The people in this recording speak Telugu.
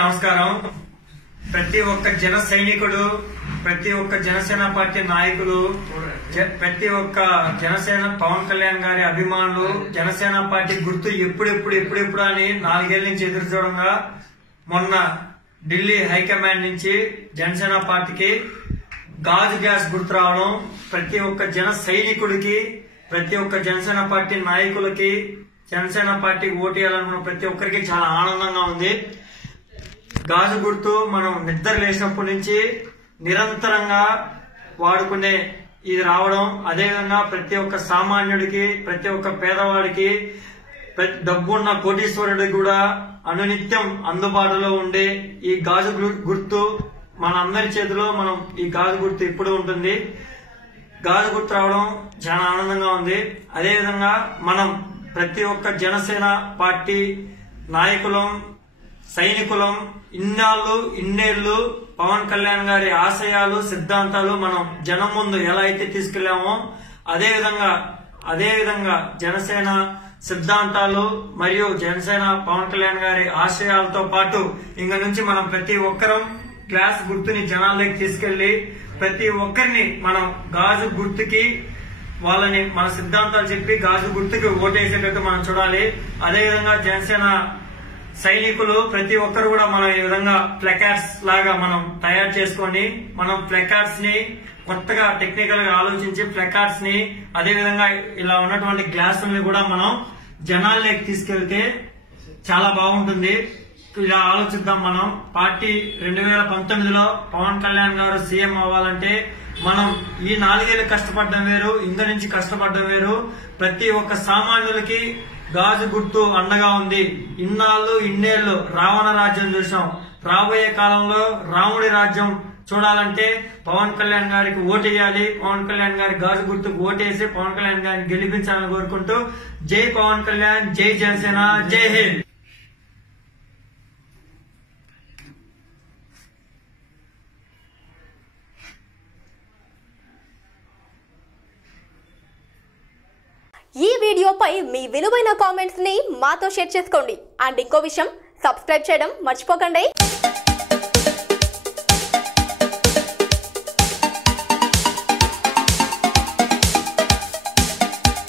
నమస్కారం. ప్రతి ఒక్క జన సైనికుడు, ప్రతి ఒక్క జనసేన పార్టీ నాయకులు, ప్రతి ఒక్క జనసేన పవన్ కళ్యాణ్ గారి అభిమానులు జనసేన పార్టీ గుర్తు ఎప్పుడెప్పుడు అని 4 ఏళ్ల నుంచి ఎదురు చూడంగా మొన్న ఢిల్లీ హైకమాండ్ నుంచి జనసేన పార్టీకి గాజు గ్యాస్ గుర్తు రావడం ప్రతి ఒక్క జన సైనికుడికి, ప్రతి ఒక్క జనసేన పార్టీ నాయకులకి, జనసేన పార్టీ ఓటేయాలనుకున్న ప్రతి ఒక్కరికి చాలా ఆనందంగా ఉంది. గాజు గుర్తు మనం నిద్ర లేచినప్పటి నుంచి నిరంతరంగా వాడుకునే ఇది రావడం, అదేవిధంగా ప్రతి ఒక్క సామాన్యుడికి, ప్రతి ఒక్క పేదవాడికి, డబ్బున్న కోటీశ్వరుడికి కూడా అనునిత్యం అందుబాటులో ఉండే ఈ గాజు గుర్తు మన అందరి చేతిలో ఈ గాజు గుర్తు ఇప్పుడు ఉంటుంది. గాజు గుర్తు రావడం చాలా ఆనందంగా ఉంది. అదేవిధంగా మనం ప్రతి ఒక్క జనసేన పార్టీ నాయకులం, సైనికులం ఇన్నేళ్లు పవన్ కళ్యాణ్ గారి ఆశయాలు, సిద్ధాంతాలు మనం జనం ముందు ఎలా అయితే తీసుకెళ్లామో అదేవిధంగా జనసేన సిద్ధాంతాలు మరియు జనసేన పవన్ కళ్యాణ్ గారి ఆశయాలతో పాటు ఇంక నుంచి మనం ప్రతి ఒక్కరం గ్లాస్ గుర్తుని జనాల్లోకి తీసుకెళ్లి ప్రతి ఒక్కరిని మనం గాజు గుర్తుకి వాళ్ళని మన సిద్ధాంతాలు చెప్పి గాజు గుర్తుకి ఓటేసేటట్టు మనం చూడాలి. అదేవిధంగా జనసేన సైనికులు ప్రతి ఒక్కరు కూడా మనం ఈ విధంగా ప్లకార్డ్స్ లాగా మనం తయారు చేసుకొని మనం ప్లకార్డ్స్ ని కొత్తగా టెక్నికల్ గా ఆలోచించి ప్లకార్డ్స్ ని అదేవిధంగా ఇలా ఉన్నటువంటి గ్లాసుల్ని కూడా మనం జనాల్లోకి తీసుకెళ్తే చాలా బాగుంటుంది. ఇలా ఆలోచిద్దాం. మనం పార్టీ 2019లో పవన్ కళ్యాణ్ గారు సీఎం అవ్వాలంటే మనం ఈ 4 ఏళ్లు కష్టపడడం వేరు, ఇందు నుంచి కష్టపడడం వేరు. ప్రతి ఒక్క సామాన్యులకి గాజు గుర్తు అండగా ఉంది. ఇన్నేళ్లు రావణ రాజ్యం చూసాం. రాబోయే కాలంలో రాముడి రాజ్యం చూడాలంటే పవన్ కళ్యాణ్ గారికి ఓటేయాలి. పవన్ కళ్యాణ్ గారి గాజు గుర్తుకు ఓటేసి పవన్ కళ్యాణ్ గారిని గెలిపించాలని కోరుకుంటూ జై పవన్ కళ్యాణ్, జై జనసేన, జై హింద్. ఈ వీడియోపై మీ విలువైన కామెంట్స్ ని మాతో షేర్ చేసుకోండి. అండ్ ఇంకో విషయం, సబ్స్క్రైబ్ చేయడం మర్చిపోకండి.